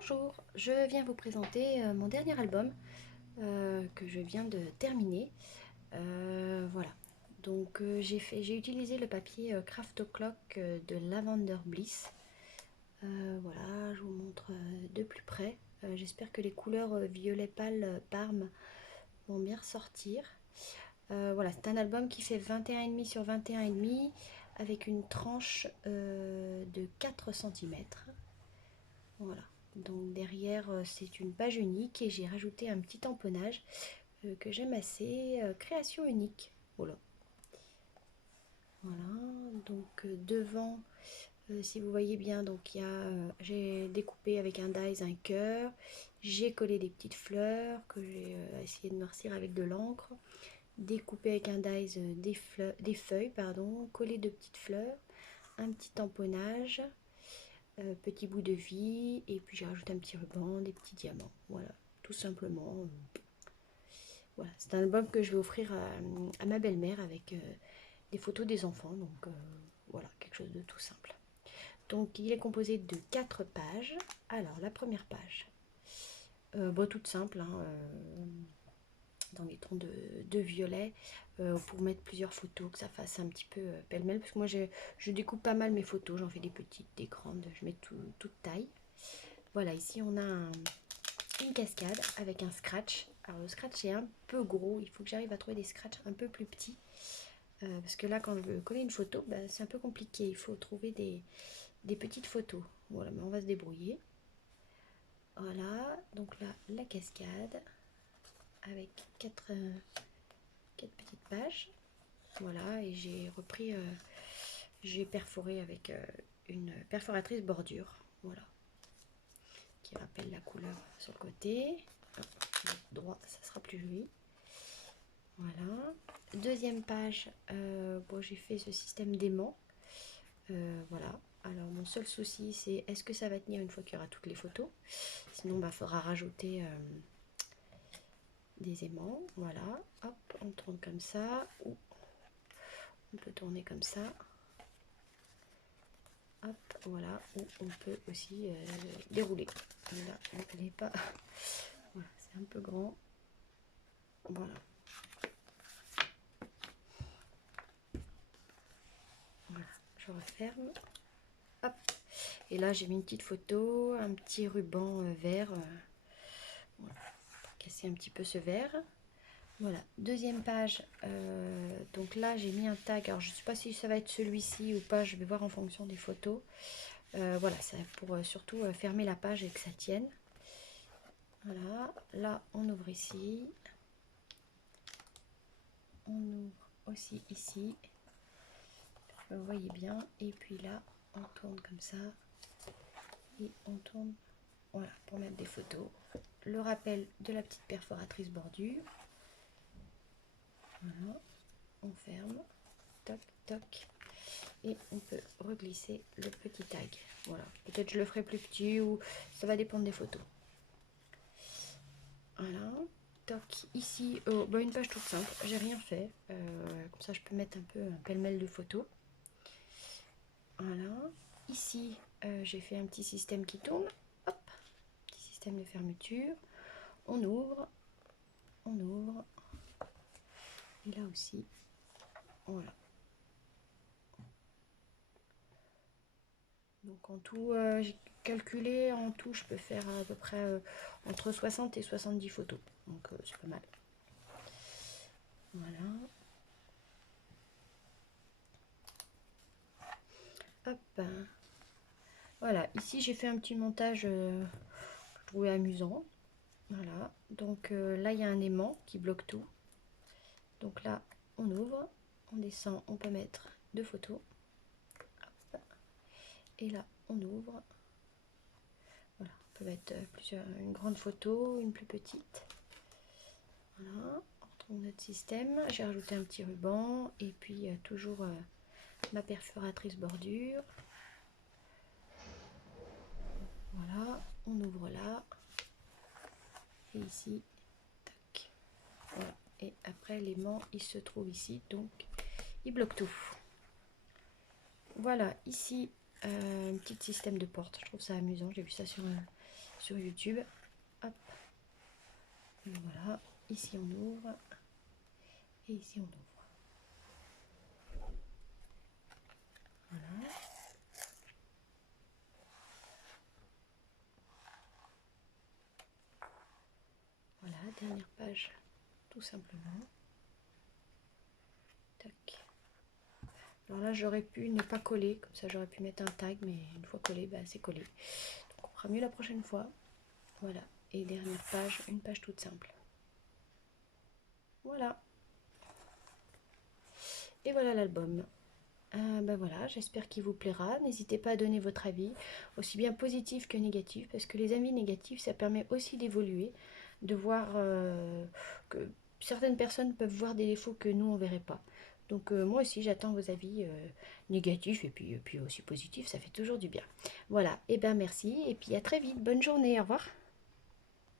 Bonjour, je viens vous présenter mon dernier album que je viens de terminer. Voilà, donc j'ai utilisé le papier Craft O'Clock de Lavender Bliss. Voilà, je vous montre de plus près. J'espère que les couleurs violet pâle Parme vont bien ressortir. Voilà, c'est un album qui fait 21,5 sur 21,5 avec une tranche de 4 cm. Voilà, donc derrière c'est une page unique et j'ai rajouté un petit tamponnage que j'aime assez, création unique. Voilà, voilà. Donc devant, si vous voyez bien, donc j'ai découpé avec un dies un cœur, j'ai collé des petites fleurs que j'ai essayé de noircir avec de l'encre, découpé avec un dies des feuilles, pardon, collé de petites fleurs, un petit tamponnage. Petit bout de vie, et puis j'ai rajouté un petit ruban, des petits diamants, voilà, tout simplement. Voilà, c'est un album que je vais offrir à ma belle-mère avec des photos des enfants, donc voilà, quelque chose de tout simple. Donc il est composé de 4 pages. Alors la première page, bon, toute simple, hein, dans les tons de violet, pour mettre plusieurs photos, que ça fasse un petit peu pêle-mêle, parce que moi je découpe pas mal mes photos, j'en fais des petites, des grandes, je mets toute taille. Voilà, ici on a une cascade avec un scratch. Alors le scratch est un peu gros, il faut que j'arrive à trouver des scratchs un peu plus petits, parce que là quand je veux coller une photo, bah, c'est un peu compliqué, il faut trouver des petites photos. Voilà, mais on va se débrouiller. Voilà, donc là la cascade avec 4 petites pages. Voilà, et j'ai repris, j'ai perforé avec une perforatrice bordure, voilà, qui rappelle la couleur sur le côté. Droit, ça sera plus joli. Voilà. Deuxième page, bon, j'ai fait ce système d'aimant. Voilà. Alors mon seul souci, c'est est-ce que ça va tenir une fois qu'il y aura toutes les photos. Sinon, il faudra rajouter des aimants. Voilà. Hop, on tourne comme ça. Ou on peut tourner comme ça. Hop, voilà. Ou on peut aussi dérouler. Là, elle n'est pas... Voilà, c'est un peu grand. Voilà. Voilà, je referme. Hop. Et là, j'ai mis une petite photo, un petit ruban vert, voilà, pour casser un petit peu ce vert. Voilà, deuxième page. Donc là, j'ai mis un tag. Alors, je ne sais pas si ça va être celui-ci ou pas. Je vais voir en fonction des photos. Voilà, c'est pour surtout fermer la page et que ça tienne. Voilà, là, on ouvre ici. On ouvre aussi ici. Vous voyez bien. Et puis là, on tourne comme ça. Et on tourne, voilà, pour mettre des photos. Le rappel de la petite perforatrice bordure. Voilà, on ferme, toc toc, et on peut reglisser le petit tag. Voilà, peut-être je le ferai plus petit ou ça va dépendre des photos. Voilà, toc, ici, une page toute simple, j'ai rien fait, comme ça je peux mettre un peu un pêle-mêle de photos. Voilà, ici j'ai fait un petit système qui tourne, hop, petit système de fermeture, on ouvre, et là aussi, voilà. Donc en tout, j'ai calculé, en tout je peux faire à peu près entre 60 et 70 photos. Donc c'est pas mal. Voilà. Hop. Voilà, ici j'ai fait un petit montage que je trouvais amusant. Voilà, donc là il y a un aimant qui bloque tout. Donc là on ouvre, on descend, on peut mettre 2 photos. Hop. Et là on ouvre. Voilà, on peut mettre une grande photo, une plus petite. Voilà, on retrouve notre système. J'ai rajouté un petit ruban et puis toujours ma perforatrice bordure. Voilà, on ouvre là. Et ici, tac. Voilà. Et après l'aimant, il se trouve ici, donc il bloque tout. Voilà, ici, un petit système de porte. Je trouve ça amusant. J'ai vu ça sur sur YouTube. Hop. Et voilà, ici on ouvre et ici on ouvre. Voilà. Voilà, dernière page, tout simplement. Tac. Alors là, j'aurais pu ne pas coller, comme ça j'aurais pu mettre un tag, mais une fois collé, bah, c'est collé. Donc on fera mieux la prochaine fois. Voilà, et dernière page, une page toute simple. Voilà. Et voilà l'album. Ben voilà, j'espère qu'il vous plaira. N'hésitez pas à donner votre avis, aussi bien positif que négatif, parce que les avis négatifs, ça permet aussi d'évoluer, de voir que certaines personnes peuvent voir des défauts que nous, on ne verrait pas. Donc moi aussi, j'attends vos avis négatifs et puis aussi positifs, ça fait toujours du bien. Voilà, et ben merci, et puis à très vite, bonne journée, au revoir.